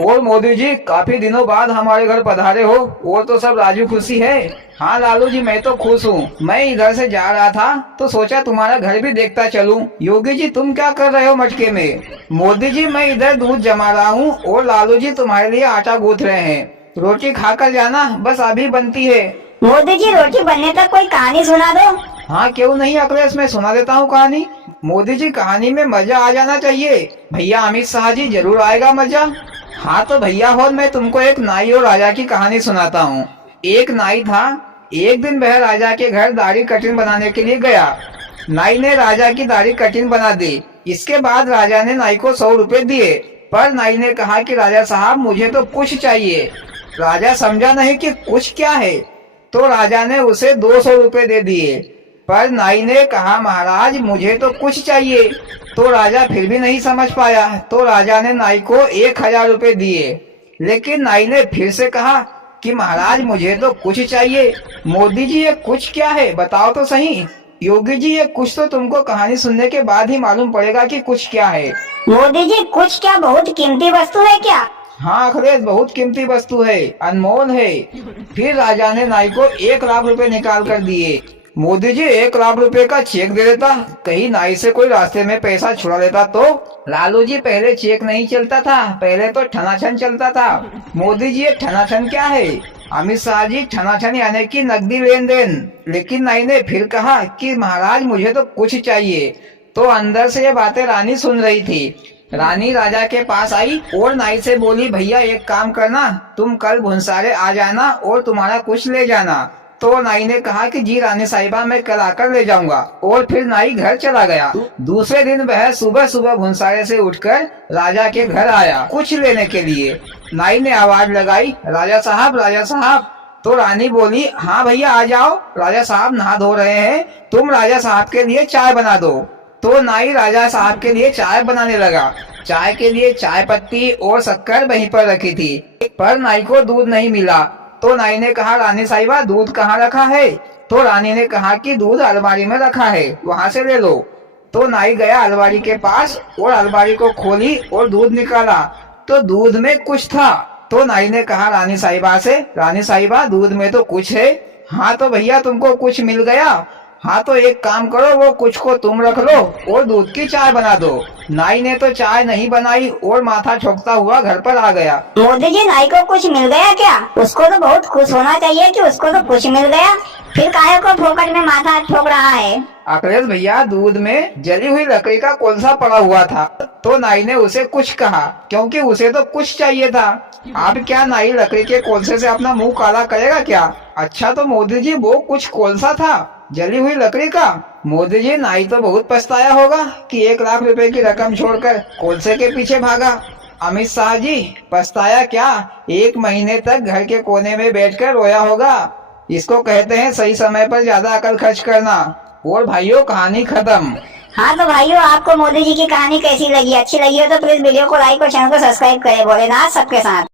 और मोदी जी काफी दिनों बाद हमारे घर पधारे हो, और तो सब राजू खुशी है। हाँ लालू जी मैं तो खुश हूँ। मैं इधर से जा रहा था तो सोचा तुम्हारा घर भी देखता चलूं। योगी जी तुम क्या कर रहे हो मटके में? मोदी जी मैं इधर दूध जमा रहा हूँ और लालू जी तुम्हारे लिए आटा गूंथ रहे हैं। रोटी खाकर जाना, बस अभी बनती है। मोदी जी रोटी बनने तक कोई कहानी सुना दो। हाँ क्यों नहीं अखिलेश, मैं सुना देता हूँ कहानी। मोदी जी कहानी में मजा आ जाना चाहिए। भैया अमित शाह जी जरूर आएगा मजा। हाँ तो भैया हो मैं तुमको एक नाई और राजा की कहानी सुनाता हूँ। एक नाई था। एक दिन वह राजा के घर दाढ़ी कटिंग बनाने के लिए गया। नाई ने राजा की दाढ़ी कटिंग बना दी। इसके बाद राजा ने नाई को 100 रुपए दिए। पर नाई ने कहा कि राजा साहब मुझे तो कुछ चाहिए। राजा समझा नहीं कि कुछ क्या है, तो राजा ने उसे 200 रुपए दे दिए। पर नाई ने कहा महाराज मुझे तो कुछ चाहिए। तो राजा फिर भी नहीं समझ पाया, तो राजा ने नाई को 1000 रुपए दिए। लेकिन नाई ने फिर से कहा कि महाराज मुझे तो कुछ चाहिए। मोदी जी ये कुछ क्या है बताओ तो सही। योगी जी ये कुछ तो तुमको कहानी सुनने के बाद ही मालूम पड़ेगा कि कुछ क्या है। मोदी जी कुछ क्या बहुत कीमती वस्तु है क्या? हाँ अखिलेश बहुत कीमती वस्तु है, अनमोल है। फिर राजा ने नाई को 1 लाख रुपए निकाल कर दिए। मोदी जी 1 लाख रुपए का चेक दे देता, कहीं नाई से कोई रास्ते में पैसा छुड़ा लेता तो। लालू जी पहले चेक नहीं चलता था, पहले तो ठनाठन चलता था। मोदी जी ये ठनाठन क्या है? अमित शाह जी ठनाठन यानी कि नकदी लेन देन। लेकिन नाई ने फिर कहा कि महाराज मुझे तो कुछ चाहिए। तो अंदर से ये बातें रानी सुन रही थी। रानी राजा के पास आई और नाई से बोली भैया एक काम करना, तुम कल भुनसारे आ जाना और तुम्हारा कुछ ले जाना। तो नाई ने कहा कि जी रानी साहिबा मैं कल आकर ले जाऊंगा। और फिर नाई घर चला गया। दूसरे दिन वह सुबह सुबह भुनसारे से उठकर राजा के घर आया कुछ लेने के लिए। नाई ने आवाज लगाई राजा साहब राजा साहब। तो रानी बोली हाँ भैया आ जाओ, राजा साहब नहा धो रहे हैं, तुम राजा साहब के लिए चाय बना दो। तो नाई राजा साहब के लिए चाय बनाने लगा। चाय के लिए चाय पत्ती और शक्कर वहीं पर रखी थी, पर नाई को दूध नहीं मिला। तो नाई ने कहा रानी साहिबा दूध कहाँ रखा है? तो रानी ने कहा कि दूध अलमारी में रखा है, वहाँ से ले लो। तो नाई गया अलमारी के पास और अलमारी को खोली और दूध निकाला। तो दूध में कुछ था। तो नाई ने कहा रानी साहिबा से रानी साहिबा दूध में तो कुछ है। हाँ तो भैया तुमको कुछ मिल गया। हाँ तो एक काम करो वो कुछ को तुम रख लो और दूध की चाय बना दो। नाई ने तो चाय नहीं बनाई और माथा ठोकता हुआ घर पर आ गया। मोदी जी नाई को कुछ मिल गया क्या? उसको तो बहुत खुश होना चाहिए कि उसको तो कुछ मिल गया। फिर काहे को फोकट में माथा ठोक रहा है? अखिलेश भैया दूध में जली हुई लकड़ी का कोलसा पड़ा हुआ था, तो नाई ने उसे कुछ कहा क्योंकि उसे तो कुछ चाहिए था। अब क्या नाई लकड़ी के कोलसे से अपना मुंह काला करेगा क्या? अच्छा तो मोदी जी वो कुछ कोलसा था जली हुई लकड़ी का। मोदी जी नाई तो बहुत पछताया होगा कि 1 लाख रुपए की रकम छोड़कर कोलसे के पीछे भागा। अमित शाह जी पछताया क्या, 1 महीने तक घर के कोने में बैठकर रोया होगा। इसको कहते हैं सही समय पर ज्यादा अकल खर्च करना। और भाइयों कहानी खत्म। हाँ तो भाइयों आपको मोदी जी की कहानी कैसी लगी? अच्छी लगी हो तो प्लीज वीडियो को लाइक और चैनल को सब्सक्राइब करें। भोलेनाथ सबके साथ।